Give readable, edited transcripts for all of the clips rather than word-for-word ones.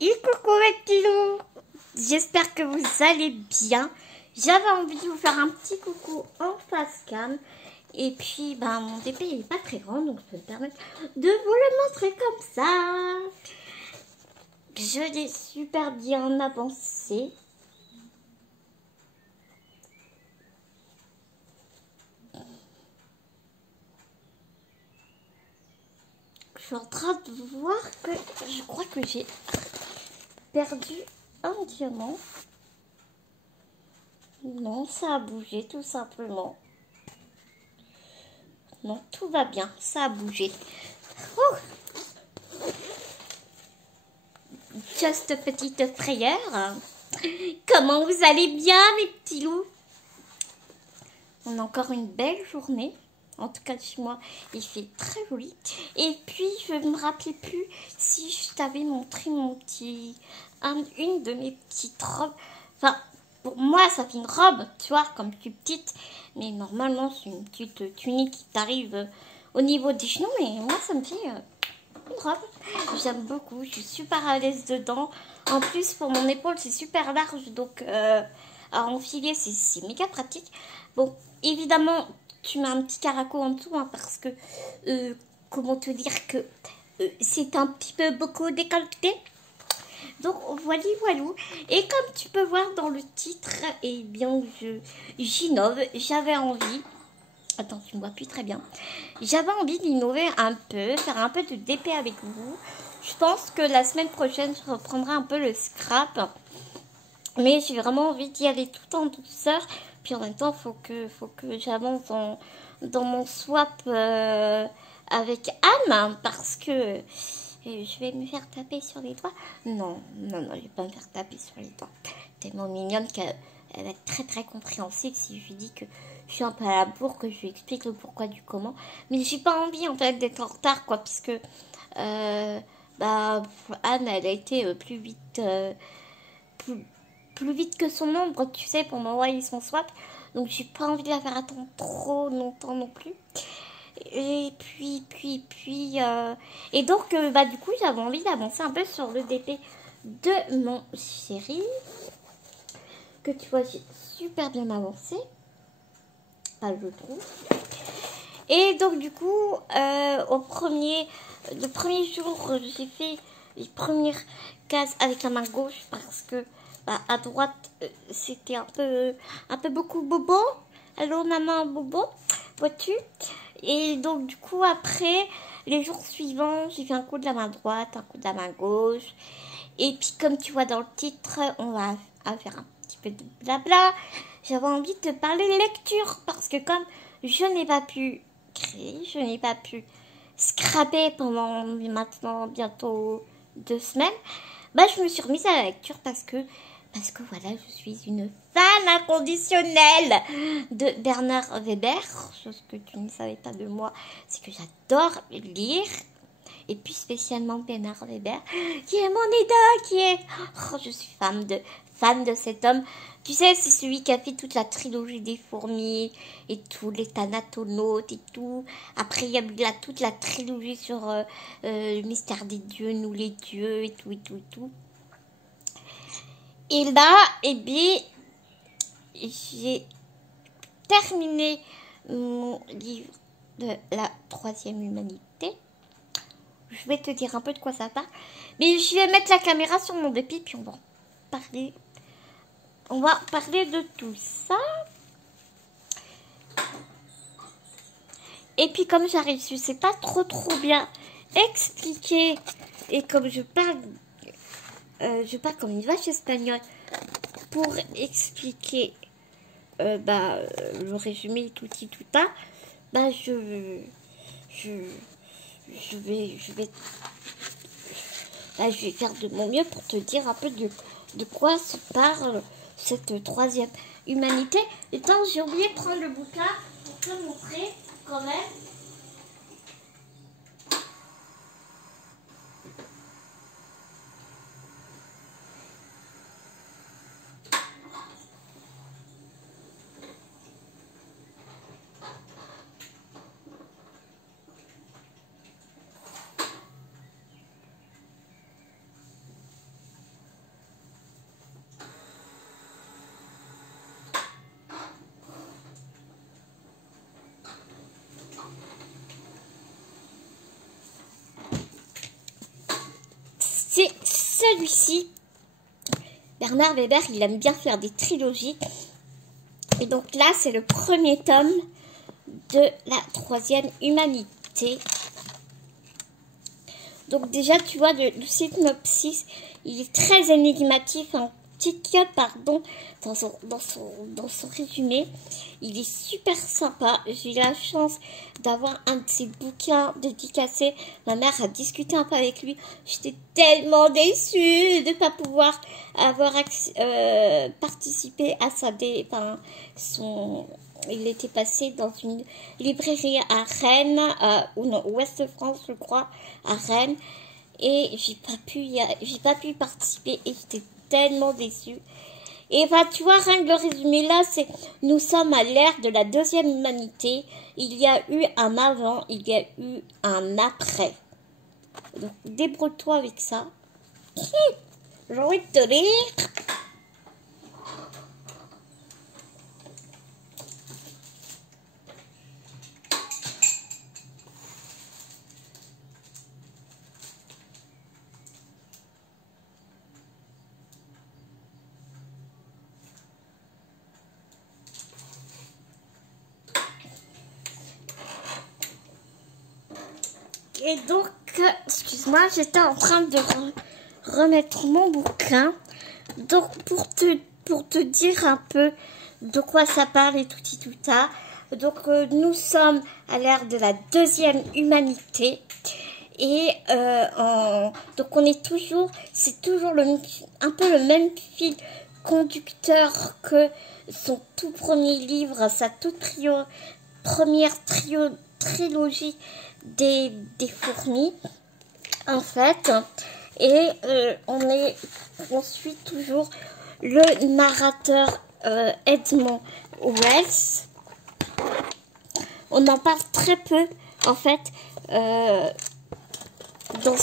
Et coucou mes petits loups, j'espère que vous allez bien. J'avais envie de vous faire un petit coucou en face cam. Et puis mon DP il est pas très grand, donc je peux me permettre de vous le montrer comme ça. Je l'ai super bien avancé. Je suis en train de voir que je crois que j'ai perdu un diamant. Non, ça a bougé tout simplement. Non, tout va bien, ça a bougé. Oh, juste petite frayeur. Comment vous allez bien mes petits loups? On a encore une belle journée. En tout cas chez moi, il fait très joli. Et puis je ne me rappelais plus si je t'avais montré une de mes petites robes. Enfin, pour moi ça fait une robe, tu vois, comme plus petite. Mais normalement c'est une petite tunique qui t'arrive au niveau des genoux. Mais moi ça me fait une robe. J'aime beaucoup, je suis super à l'aise dedans. En plus pour mon épaule c'est super large, donc à enfiler c'est méga pratique. Bon, évidemment tu mets un petit caraco en dessous hein, parce que comment te dire que c'est un petit peu beaucoup décolleté. Donc voilà, voilà. Et comme tu peux voir dans le titre, eh bien j'innove, j'avais envie. Attends, tu ne me vois plus très bien. J'avais envie d'innover un peu, faire un peu de DP avec vous. Je pense que la semaine prochaine, je reprendrai un peu le scrap. Mais j'ai vraiment envie d'y aller tout en douceur. Puis en même temps, faut que j'avance dans mon swap avec Anne. Parce que je vais me faire taper sur les doigts. Non, non, non, je vais pas me faire taper sur les doigts. Tellement mignonne qu'elle va être très très compréhensive si je lui dis que je suis un peu à la bourre, que je lui explique le pourquoi du comment. Mais j'ai pas envie en fait d'être en retard quoi, puisque Anne elle a été plus vite plus vite que son ombre, tu sais, pour m'envoyer son swap. Donc j'ai pas envie de la faire attendre trop longtemps non plus. Et et donc du coup j'avais envie d'avancer un peu sur le DP de mon chéri, que tu vois j'ai super bien avancé, je trouve. Et donc du coup le premier jour j'ai fait les premières cases avec la main gauche parce que à droite c'était un peu beaucoup bobo. Allô maman bobo, vois-tu? Et donc du coup après les jours suivants j'ai fait un coup de la main droite, un coup de la main gauche. Et puis comme tu vois dans le titre, on va faire un petit peu de blabla. J'avais envie de te parler lecture parce que comme je n'ai pas pu créer, je n'ai pas pu scraper pendant maintenant bientôt 2 semaines, je me suis remise à la lecture parce que voilà, je suis une fan inconditionnelle de Bernard Weber. Chose que tu ne savais pas de moi, c'est que j'adore lire. Et puis spécialement Bernard Weber, qui est mon idole, je suis fan de cet homme. Tu sais, c'est celui qui a fait toute la trilogie des fourmis et tous les Thanatonautes et tout. Après, il y a eu toute la trilogie sur le mystère des dieux, nous les dieux et tout, et tout, et tout. Et là, eh bien, j'ai terminé mon livre de la troisième humanité. Je vais te dire un peu de quoi ça parle. Mais je vais mettre la caméra sur mon dépit, puis on va parler. On va parler de tout ça. Et puis comme j'arrive, je sais pas trop bien expliquer. Et comme je parle comme une vache espagnole pour expliquer le résumé tout ça. Je vais faire de mon mieux pour te dire un peu de quoi se parle cette troisième humanité. Et tant j'ai oublié de prendre le bouquin pour te montrer quand même. C'est celui-ci. Bernard Weber, il aime bien faire des trilogies. Et donc là, c'est le premier tome de la troisième humanité. Donc déjà, tu vois, le synopsis, il est très énigmatique, un petit cut, pardon, dans son résumé. Il est super sympa. J'ai eu la chance d'avoir un de ses bouquins dédicacés. Ma mère a discuté un peu avec lui. J'étais tellement déçue de ne pas pouvoir avoir participé à il était passé dans une librairie à Rennes, ou non, Ouest de France, je crois, à Rennes. Et j'ai pas pu participer et j'étais tellement déçue. Et bah, tu vois, rien que le résumé là, c'est nous sommes à l'ère de la deuxième humanité. Il y a eu un avant, il y a eu un après. Donc, débrouille-toi avec ça. J'ai envie de te lire. Et donc, excuse-moi, j'étais en train de remettre mon bouquin. Donc, pour te dire un peu de quoi ça parle et tout ça. Donc, nous sommes à l'ère de la deuxième humanité. Et donc, c'est toujours un peu le même fil conducteur que son tout premier livre, sa toute première trilogie des fourmis, en fait. Et on suit toujours le narrateur Edmond Wells. On en parle très peu, en fait, dans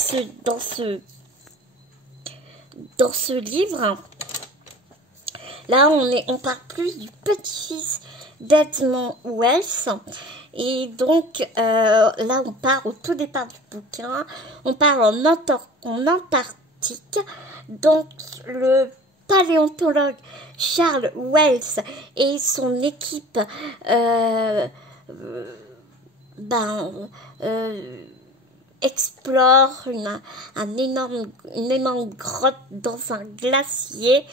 ce livre. Là, on parle plus du petit-fils d'Edmond Wells. Et donc, là, on part au tout départ du bouquin. On part en Antarctique. Donc, le paléontologue Charles Wells et son équipe explorent une énorme grotte dans un glacier.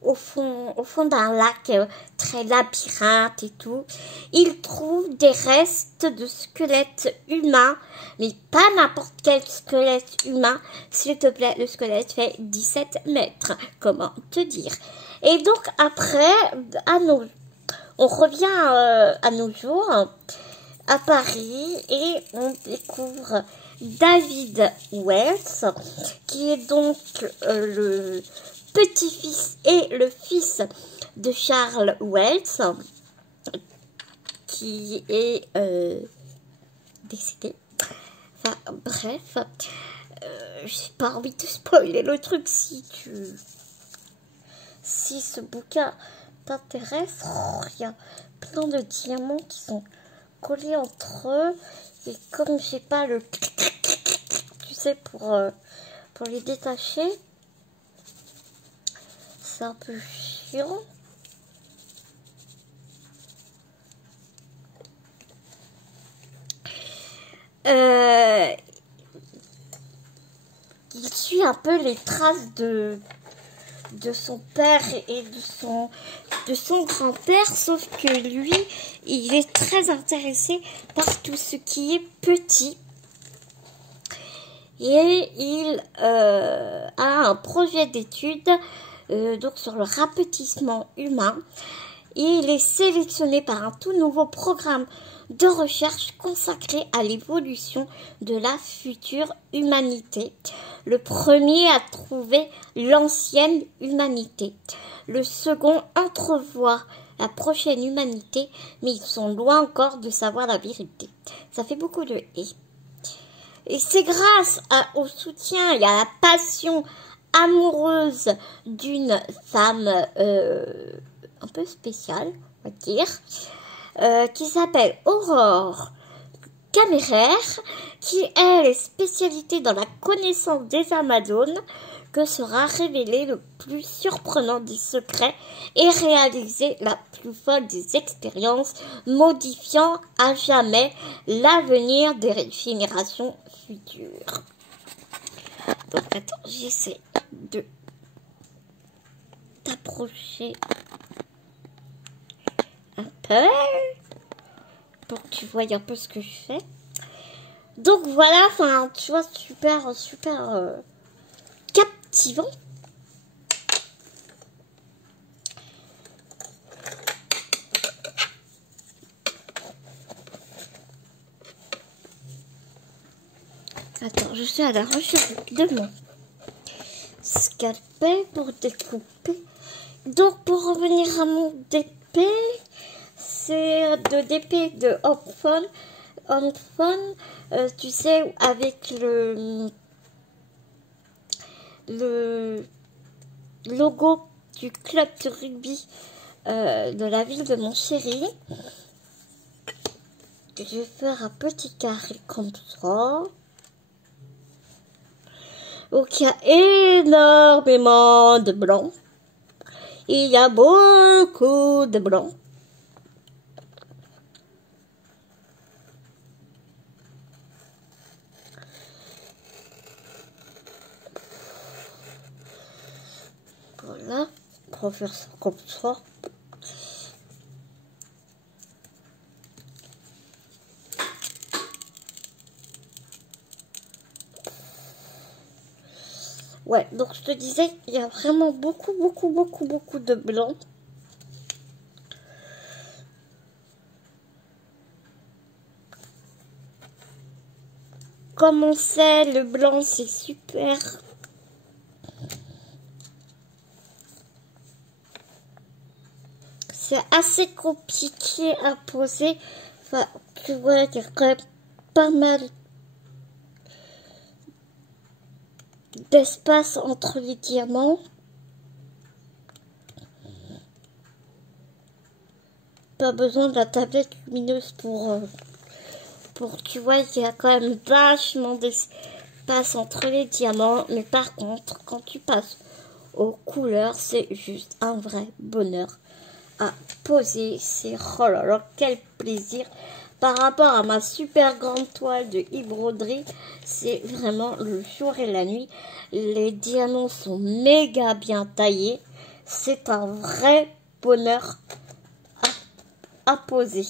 Au fond d'un lac très labyrinthe et tout, il trouve des restes de squelettes humains, mais pas n'importe quel squelette humain, s'il te plaît, le squelette fait 17 mètres, comment te dire. Et donc après, on revient à nos jours, à Paris, et on découvre David Wells, qui est donc le petit-fils et le fils de Charles Wells, qui est décédé. Enfin, bref, j'ai pas envie de spoiler le truc. Si ce bouquin t'intéresse, il y a plein de diamants qui sont collés entre eux. Et comme j'ai pas le tu sais, pour les détacher, c'est un peu chiant. Il suit un peu les traces de son père et de son grand-père, sauf que lui, il est très intéressé par tout ce qui est petit. Et il a un projet d'étude donc sur le rapetissement humain. Et il est sélectionné par un tout nouveau programme de recherche consacré à l'évolution de la future humanité. Le premier a trouvé l'ancienne humanité. Le second entrevoit la prochaine humanité, mais ils sont loin encore de savoir la vérité. Ça fait beaucoup de « et ». Et c'est grâce au soutien et à la passion amoureuse d'une femme un peu spéciale, on va dire, qui s'appelle Aurore caméraire, qui elle est spécialisée dans la connaissance des Amazones, que sera révélé le plus surprenant des secrets et réaliser la plus folle des expériences, modifiant à jamais l'avenir des générations futures. Donc attends, j'essaie de t'approcher un peu pour que tu vois un peu ce que je fais. Donc voilà, enfin tu vois, super captivant. Attends, je suis à la recherche de mon scalpel pour découper. Donc pour revenir à mon DP, c'est de DP de Hopfon. Tu sais, avec le logo du club de rugby de la ville de mon chéri. Je vais faire un petit carré comme ça. Donc il y a énormément de blanc. Il y a beaucoup de blanc. Voilà, on va faire ça comme ça. Ouais, donc je te disais, il y a vraiment beaucoup de blanc. Comme on sait, le blanc c'est super. C'est assez compliqué à poser. Enfin, tu vois, il y a quand même pas mal d'espace entre les diamants. Pas besoin de la tablette lumineuse pour tu vois, il y a quand même vachement d'espace entre les diamants. Mais par contre, quand tu passes aux couleurs, c'est juste un vrai bonheur à poser. C'est, oh là là, quel plaisir. Par rapport à ma super grande toile de Yves Broderie, c'est vraiment le jour et la nuit. Les diamants sont méga bien taillés. C'est un vrai bonheur à poser.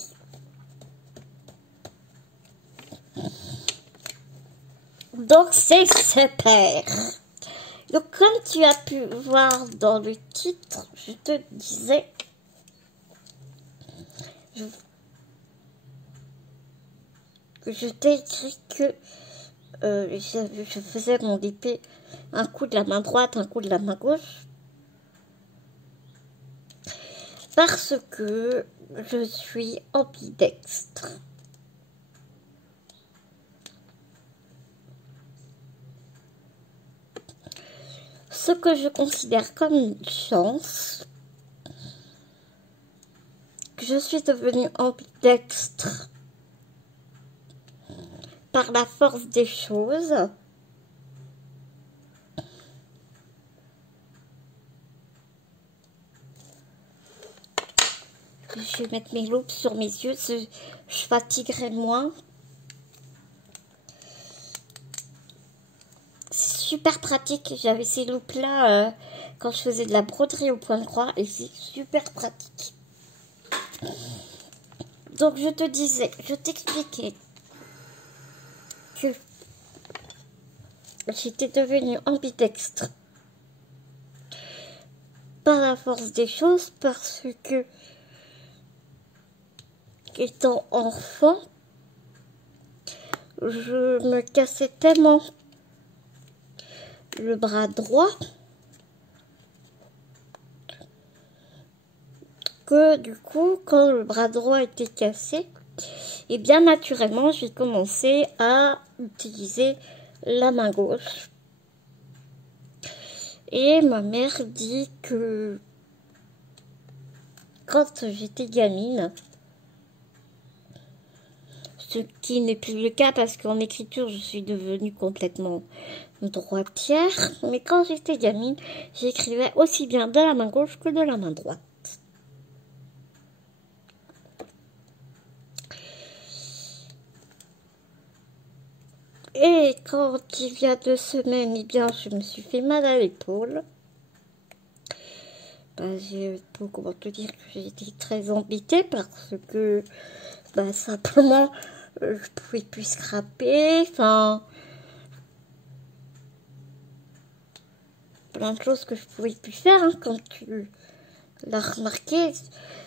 Donc c'est super. Donc comme tu as pu voir dans le titre, je te disais, je t'ai écrit que je faisais mon épée un coup de la main droite, un coup de la main gauche. Parce que je suis ambidextre. Ce que je considère comme une chance. Je suis devenue ambidextre par la force des choses. Je vais mettre mes loupes sur mes yeux, je fatiguerai moins. C'est super pratique, j'avais ces loupes là quand je faisais de la broderie au point de croix et c'est super pratique. Donc je te disais, je t'expliquais que j'étais devenue ambidextre par la force des choses parce que étant enfant, je me cassais tellement le bras droit que du coup, quand le bras droit était cassé, et bien naturellement, j'ai commencé à utiliser la main gauche. Et ma mère dit que quand j'étais gamine, Ce qui n'est plus le cas parce qu'en écriture, je suis devenue complètement droitière. Mais quand j'étais gamine, j'écrivais aussi bien de la main gauche que de la main droite. Et quand il y a 2 semaines, eh bien, je me suis fait mal à l'épaule. Comment te dire que j'ai été très embêtée parce que simplement je pouvais plus scraper, enfin plein de choses que je pouvais plus faire, hein, comme tu l'as remarqué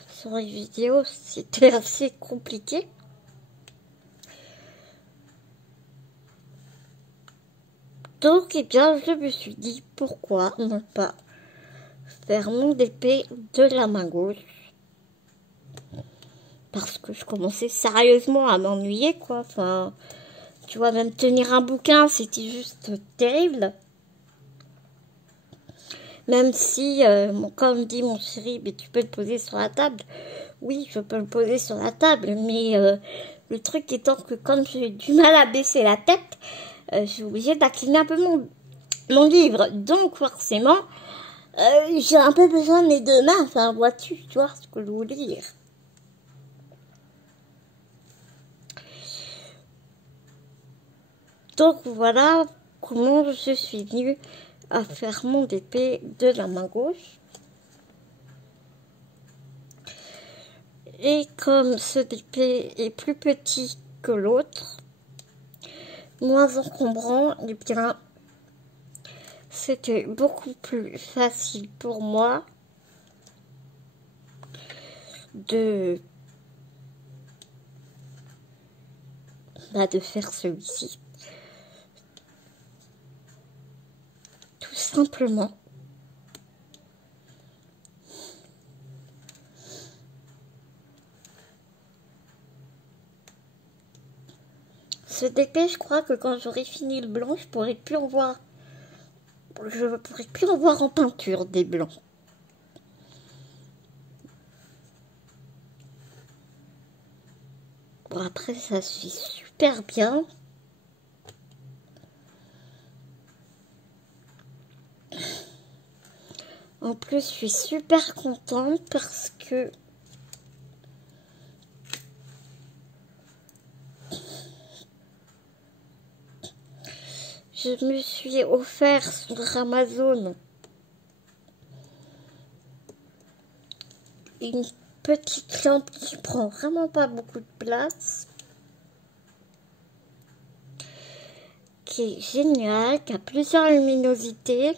sur les vidéos, c'était assez compliqué. Donc eh bien je me suis dit pourquoi ne pas faire mon épée de la main gauche. Parce que je commençais sérieusement à m'ennuyer, quoi. Enfin, tu vois, même tenir un bouquin, c'était juste terrible. Même si, comme dit mon chéri, mais tu peux le poser sur la table. Oui, je peux le poser sur la table, mais le truc étant que comme j'ai du mal à baisser la tête, je suis obligée d'incliner un peu mon livre. Donc forcément, j'ai un peu besoin de mes 2 mains. Enfin, vois-tu, tu vois ce que je veux dire. Donc voilà comment je suis venue à faire mon épée de la main gauche. Et comme ce épée est plus petit que l'autre, moins encombrant, et bien c'était beaucoup plus facile pour moi de faire celui-ci. Tout simplement. Ce épée, je crois que quand j'aurai fini le blanc, je pourrai plus en voir. Je pourrai plus en voir en peinture des blancs. Bon, après, ça se fait super bien. En plus, je suis super contente parce que je me suis offert sur Amazon une petite lampe qui prend vraiment pas beaucoup de place, qui est géniale, qui a plusieurs luminosités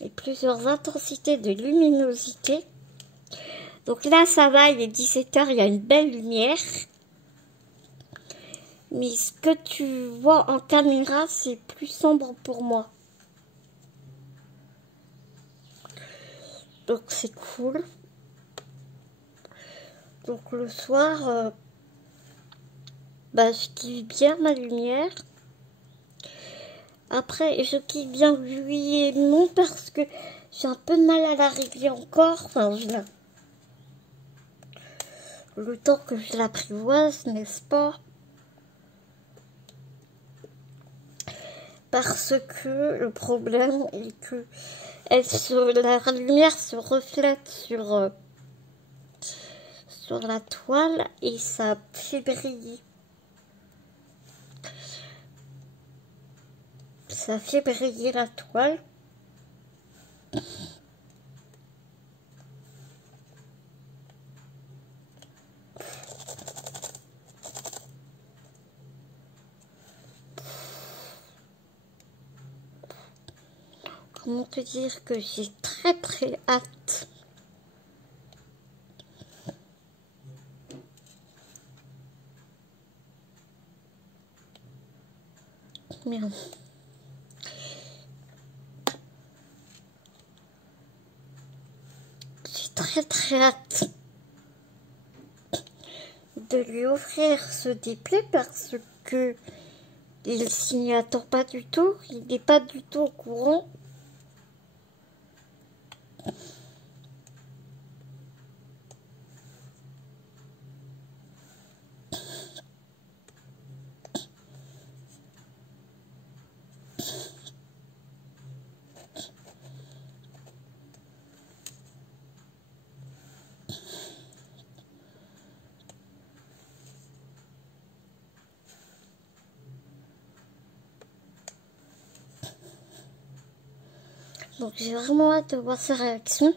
et plusieurs intensités de luminosité. Donc là, ça va, il est 17h, il y a une belle lumière. Mais ce que tu vois en caméra, c'est plus sombre pour moi. Donc c'est cool. Donc le soir, je kiffe bien ma lumière. Après, je kiffe bien oui et non parce que j'ai un peu de mal à la régler encore. Enfin, le temps que je l'apprivoise, n'est-ce pas? Parce que le problème est que la lumière se reflète sur la toile et ça fait briller. Ça fait briller la toile. Comment te dire que j'ai très très hâte. Merde. J'ai très très hâte de lui offrir ce déplay parce que il s'y attend pas du tout, il n'est pas du tout au courant. Donc j'ai vraiment hâte de voir sa réaction.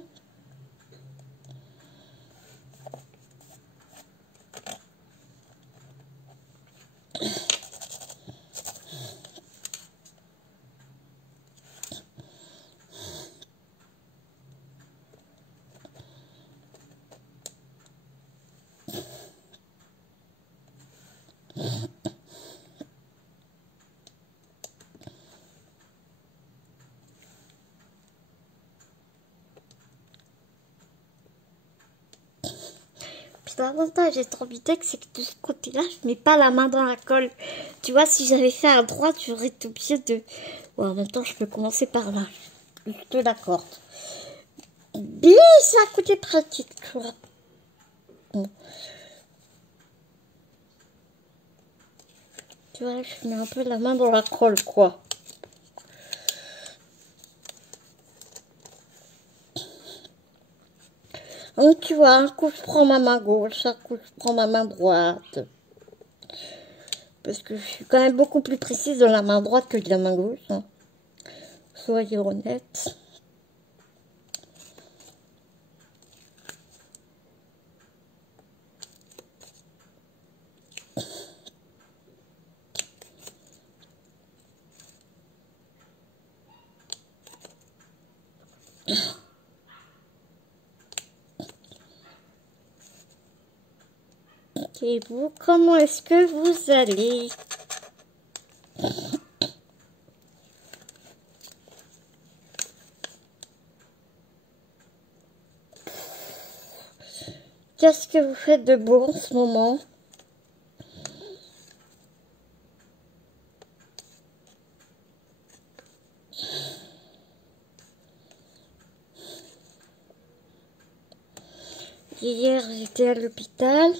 L'avantage d'être ambidextre, c'est que de ce côté-là, je mets pas la main dans la colle. Tu vois, si j'avais fait à droite, j'aurais été obligée de... Bon, en même temps, je peux commencer par là. Je te l'accorde. Mais c'est un côté pratique, tu vois. Bon. Tu vois, je mets un peu la main dans la colle, quoi. Donc tu vois, un coup je prends ma main gauche, un coup je prends ma main droite. Parce que je suis quand même beaucoup plus précise de la main droite que de la main gauche. Hein. Soyez honnête. Et vous, comment est-ce que vous allez? Qu'est-ce que vous faites de beau en ce moment? Hier, j'étais à l'hôpital.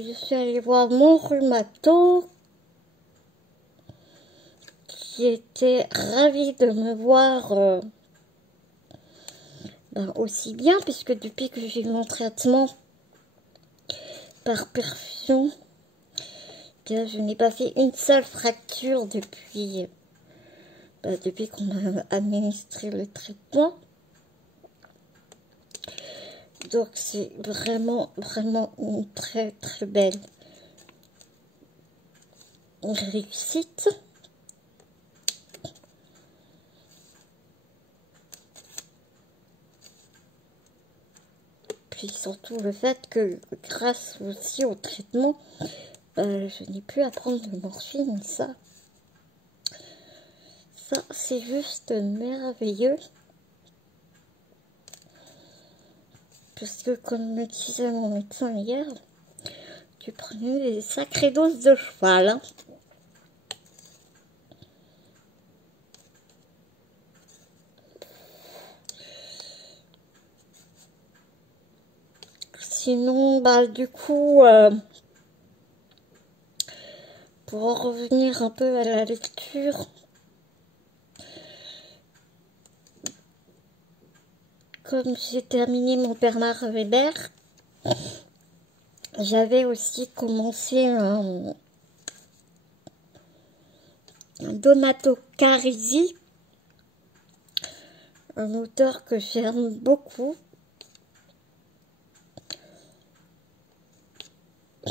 Je suis allée voir mon rhumato, qui était ravi de me voir aussi bien, puisque depuis que j'ai eu mon traitement par perfusion, je n'ai pas fait une seule fracture depuis qu'on m'a administré le traitement. Donc c'est vraiment une très belle réussite. Puis surtout le fait que grâce aussi au traitement, je n'ai plus à prendre de morphine. Ça c'est juste merveilleux. Parce que comme me disait mon médecin hier, tu prenais des sacrées doses de cheval. Hein. Sinon, du coup, pour en revenir un peu à la lecture, comme j'ai terminé mon Bernard Weber, j'avais aussi commencé un Donato Carisi, un auteur que j'aime beaucoup.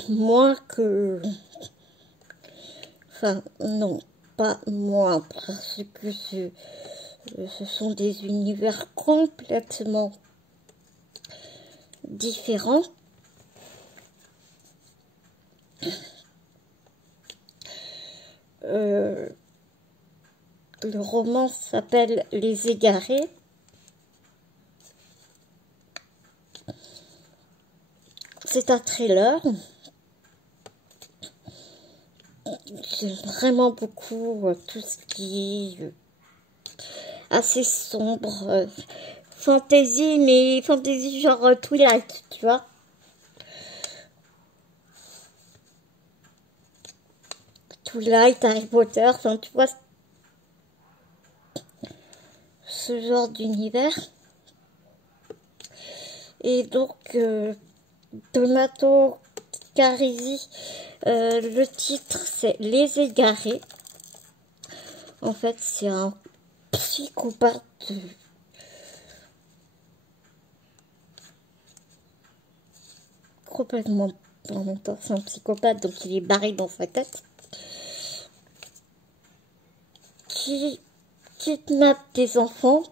Moins que... Enfin, non, pas moins, parce que ce sont des univers complètement différents. Le roman s'appelle Les Égarés. C'est un thriller. J'aime vraiment beaucoup tout ce qui est assez sombre, fantasy, mais fantasy genre Twilight, tu vois. Twilight, Harry Potter, enfin tu vois ce genre d'univers. Et donc Donato Carisi, le titre c'est Les Égarés. En fait c'est un psychopathe complètement, en même temps c'est un psychopathe donc il est barré dans sa tête, qui kidnappe des enfants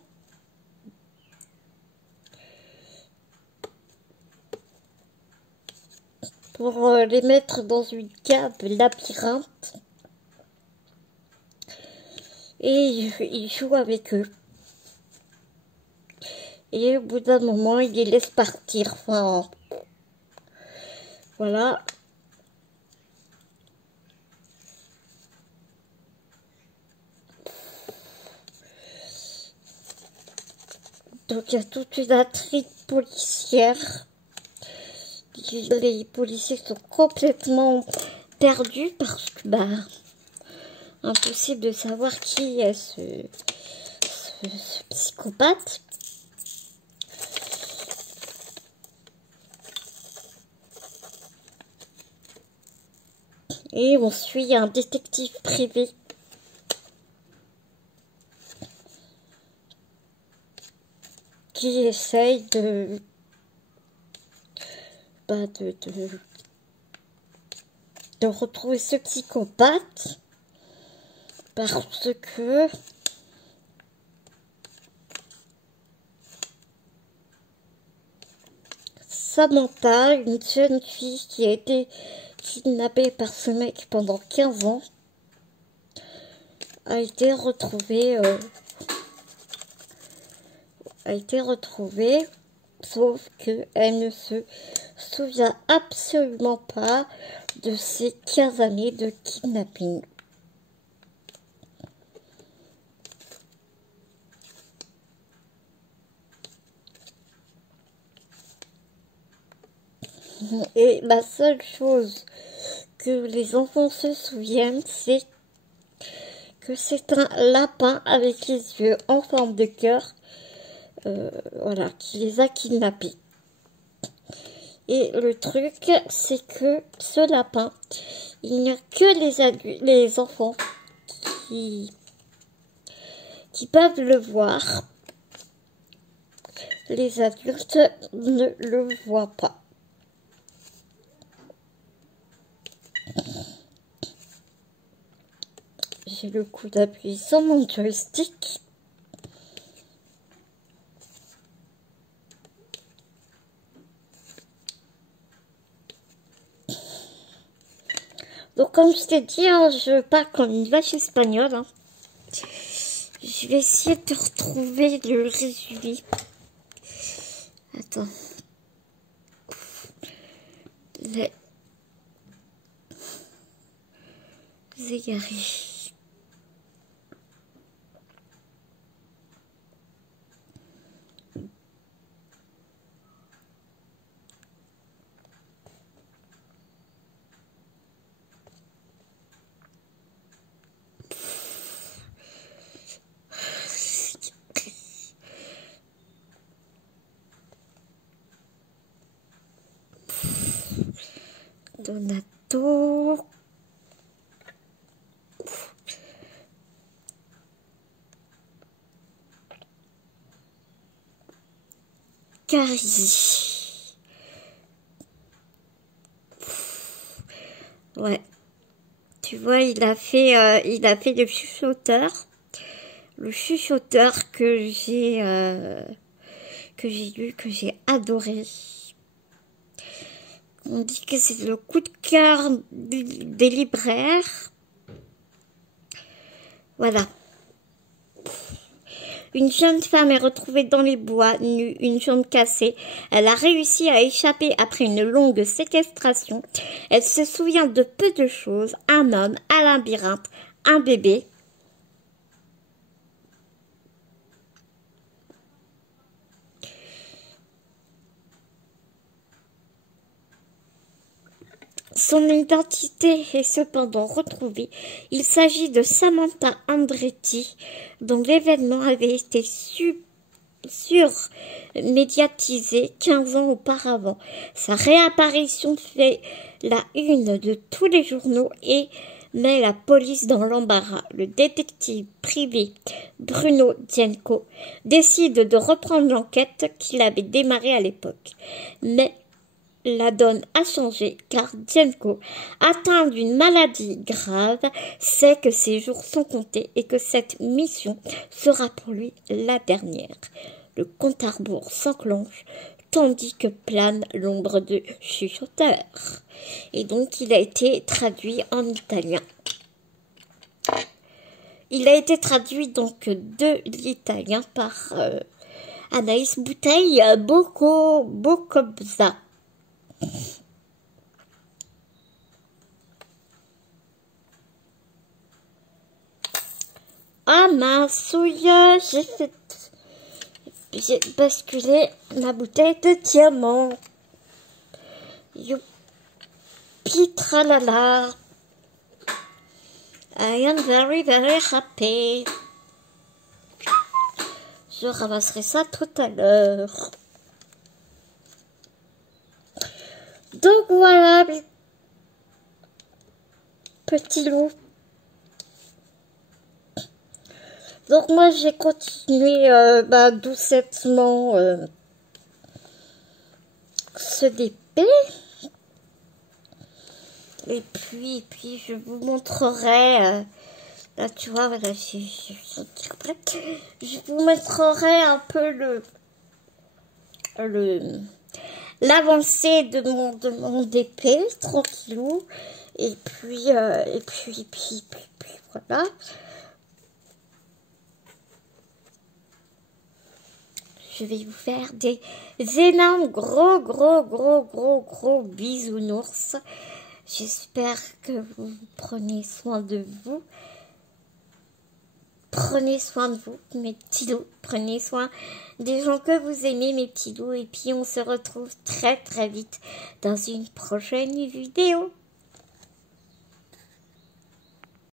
pour les mettre dans une cave labyrinthe et il joue avec eux. Et au bout d'un moment, il les laisse partir. Enfin, voilà. Donc il y a toute une intrigue policière. Les policiers sont complètement perdus parce que, bah, impossible de savoir qui est ce psychopathe. Et on suit un détective privé qui essaye bah, de retrouver ce psychopathe parce que Samantha, une jeune fille qui a été kidnappée par ce mec pendant 15 ans, a été retrouvée, sauf qu'elle ne se souvient absolument pas de ces 15 années de kidnapping. Et la seule chose que les enfants se souviennent, c'est que c'est un lapin avec les yeux en forme de cœur, voilà, qui les a kidnappés. Et le truc, c'est que ce lapin, il n'y a que les enfants qui peuvent le voir. Les adultes ne le voient pas. J'ai le coup d'appuyer sur mon joystick. Donc comme je t'ai dit, hein, je parle comme une vache espagnole. Hein. Je vais essayer de retrouver le résumé. Attends. Les égarés. Donato. Carisi. Ouais. Tu vois, il a fait le chuchoteur. Le chuchoteur que j'ai lu, que j'ai adoré. On dit que c'est le coup de cœur des libraires. Voilà. Une jeune femme est retrouvée dans les bois, nue, une jambe cassée. Elle a réussi à échapper après une longue séquestration. Elle se souvient de peu de choses. Un homme, un labyrinthe, un bébé. Son identité est cependant retrouvée. Il s'agit de Samantha Andretti, dont l'événement avait été surmédiatisé 15 ans auparavant. Sa réapparition fait la une de tous les journaux et met la police dans l'embarras. Le détective privé Bruno Dienko décide de reprendre l'enquête qu'il avait démarrée à l'époque. Mais la donne a changé car Dienko, atteint d'une maladie grave, sait que ses jours sont comptés et que cette mission sera pour lui la dernière. Le compte à rebours s'enclenche tandis que plane l'ombre de chuchoteur. Et donc il a été traduit en italien. Il a été traduit donc de l'italien par Anaïs Bouteille Bocobza. Ah mince, j'ai basculé ma bouteille de diamant. Youpi tralala. I am very very happy. Je ramasserai ça tout à l'heure. Donc voilà, petit loup. Donc moi j'ai continué doucettement ce DP. Et puis je vous montrerai, là tu vois, voilà, je vous montrerai un peu l'avancée de mon DP, tranquillou. Et puis voilà. Je vais vous faire des énormes gros bisounours. J'espère que vous prenez soin de vous. Prenez soin de vous, mes petits loups. Prenez soin des gens que vous aimez, mes petits loups. Et puis on se retrouve très vite dans une prochaine vidéo.